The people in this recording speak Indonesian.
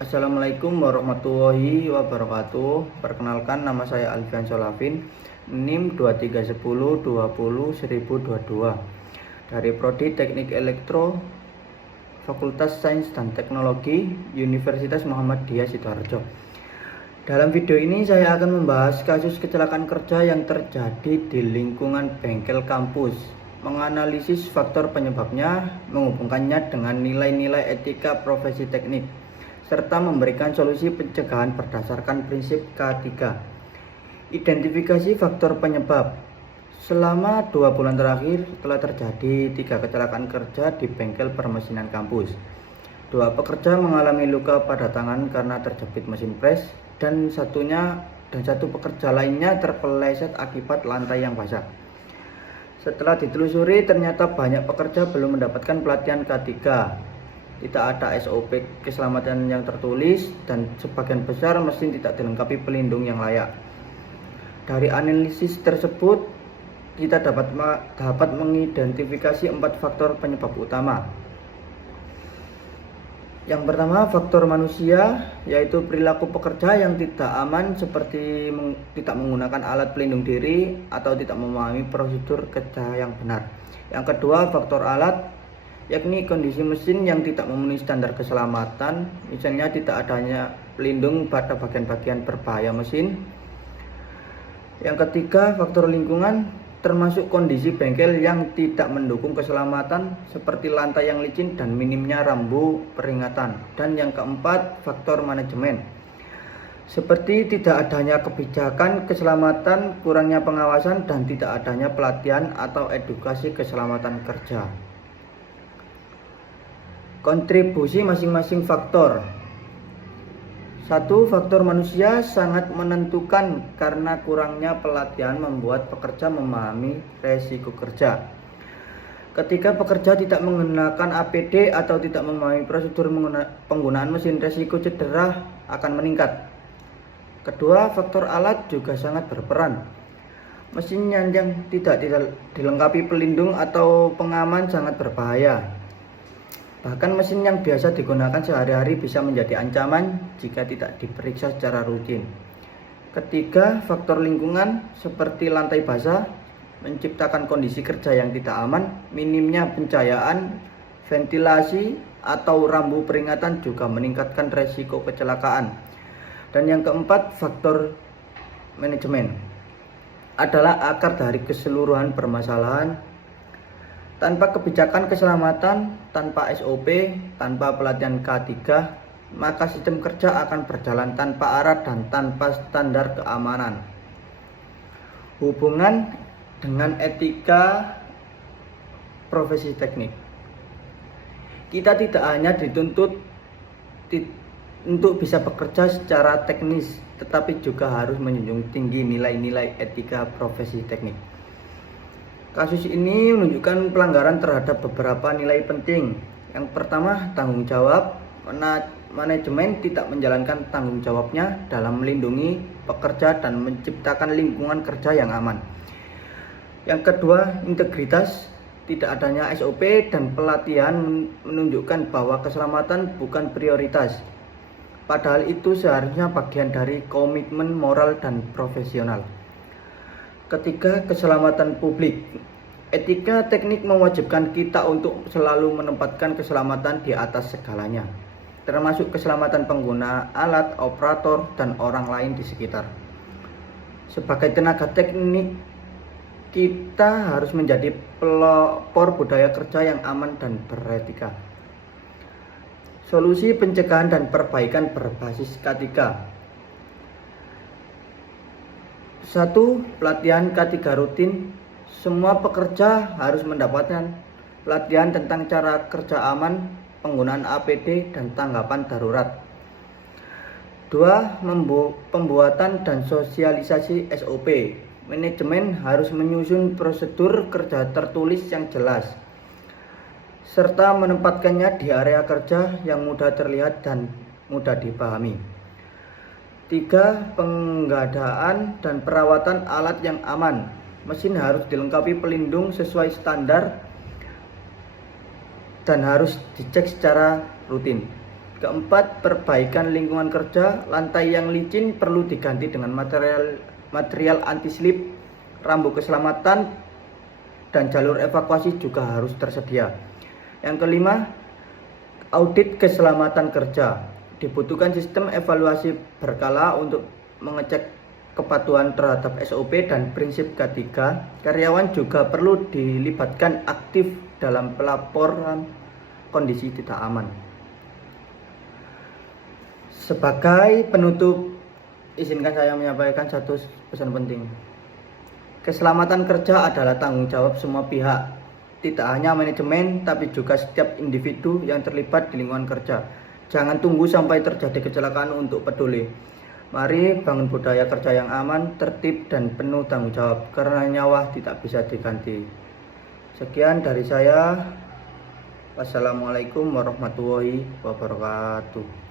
Assalamualaikum warahmatullahi wabarakatuh. Perkenalkan, nama saya Alfian Solafin, NIM 2310201022 dari Prodi Teknik Elektro, Fakultas Sains dan Teknologi, Universitas Muhammadiyah Sidoarjo. Dalam video ini saya akan membahas kasus kecelakaan kerja yang terjadi di lingkungan bengkel kampus, menganalisis faktor penyebabnya, menghubungkannya dengan nilai-nilai etika profesi teknik, serta memberikan solusi pencegahan berdasarkan prinsip K3. Identifikasi faktor penyebab. Selama 2 bulan terakhir telah terjadi 3 kecelakaan kerja di bengkel permesinan kampus. 2 pekerja mengalami luka pada tangan karena terjepit mesin pres, dan satu pekerja lainnya terpeleset akibat lantai yang basah. Setelah ditelusuri, ternyata banyak pekerja belum mendapatkan pelatihan K3. Tidak ada SOP keselamatan yang tertulis, dan sebagian besar mesin tidak dilengkapi pelindung yang layak. Dari analisis tersebut, kita dapat mengidentifikasi 4 faktor penyebab utama. Yang pertama, faktor manusia, yaitu perilaku pekerja yang tidak aman seperti tidak menggunakan alat pelindung diri atau tidak memahami prosedur kerja yang benar. Yang kedua, faktor alat, yakni kondisi mesin yang tidak memenuhi standar keselamatan, misalnya tidak adanya pelindung pada bagian-bagian berbahaya mesin. Yang ketiga, faktor lingkungan, termasuk kondisi bengkel yang tidak mendukung keselamatan seperti lantai yang licin dan minimnya rambu peringatan. Dan yang keempat, faktor manajemen, seperti tidak adanya kebijakan keselamatan, kurangnya pengawasan, dan tidak adanya pelatihan atau edukasi keselamatan kerja. Kontribusi masing-masing faktor. 1. Faktor manusia sangat menentukan karena kurangnya pelatihan membuat pekerja memahami resiko kerja. Ketika pekerja tidak menggunakan APD atau tidak memahami prosedur penggunaan mesin, resiko cedera akan meningkat. Kedua, faktor alat juga sangat berperan. Mesin yang tidak dilengkapi pelindung atau pengaman sangat berbahaya. Bahkan mesin yang biasa digunakan sehari-hari bisa menjadi ancaman jika tidak diperiksa secara rutin. Ketiga, faktor lingkungan seperti lantai basah menciptakan kondisi kerja yang tidak aman, minimnya pencahayaan, ventilasi, atau rambu peringatan juga meningkatkan resiko kecelakaan. Dan yang keempat, faktor manajemen adalah akar dari keseluruhan permasalahan. Tanpa kebijakan keselamatan, tanpa SOP, tanpa pelatihan K3, maka sistem kerja akan berjalan tanpa arah dan tanpa standar keamanan. Hubungan dengan etika profesi teknik. Kita tidak hanya dituntut untuk bisa bekerja secara teknis, tetapi juga harus menjunjung tinggi nilai-nilai etika profesi teknik. Kasus ini menunjukkan pelanggaran terhadap beberapa nilai penting. Yang pertama, tanggung jawab. Manajemen tidak menjalankan tanggung jawabnya dalam melindungi pekerja dan menciptakan lingkungan kerja yang aman. Yang kedua, integritas. Tidak adanya SOP dan pelatihan menunjukkan bahwa keselamatan bukan prioritas. Padahal itu seharusnya bagian dari komitmen moral dan profesional. Ketiga, keselamatan publik. Etika teknik mewajibkan kita untuk selalu menempatkan keselamatan di atas segalanya, termasuk keselamatan pengguna alat, operator, dan orang lain di sekitar. Sebagai tenaga teknik, kita harus menjadi pelopor budaya kerja yang aman dan beretika. Solusi pencegahan dan perbaikan berbasis K3. 1. Pelatihan K3 rutin. Semua pekerja harus mendapatkan pelatihan tentang cara kerja aman, penggunaan APD, dan tanggapan darurat. 2. Pembuatan dan sosialisasi SOP. Manajemen harus menyusun prosedur kerja tertulis yang jelas, serta menempatkannya di area kerja yang mudah terlihat dan mudah dipahami. 3. Pengadaan dan perawatan alat yang aman. Mesin harus dilengkapi pelindung sesuai standar dan harus dicek secara rutin. Keempat, perbaikan lingkungan kerja. Lantai yang licin perlu diganti dengan material anti-slip. Rambu keselamatan dan jalur evakuasi juga harus tersedia. Yang kelima, audit keselamatan kerja. Dibutuhkan sistem evaluasi berkala untuk mengecek kepatuhan terhadap SOP dan prinsip ketiga. Karyawan juga perlu dilibatkan aktif dalam pelaporan kondisi tidak aman. Sebagai penutup, izinkan saya menyampaikan satu pesan penting. Keselamatan kerja adalah tanggung jawab semua pihak, tidak hanya manajemen, tapi juga setiap individu yang terlibat di lingkungan kerja. Jangan tunggu sampai terjadi kecelakaan untuk peduli. Mari bangun budaya kerja yang aman, tertib, dan penuh tanggung jawab, karena nyawa tidak bisa diganti. Sekian dari saya. Wassalamualaikum warahmatullahi wabarakatuh.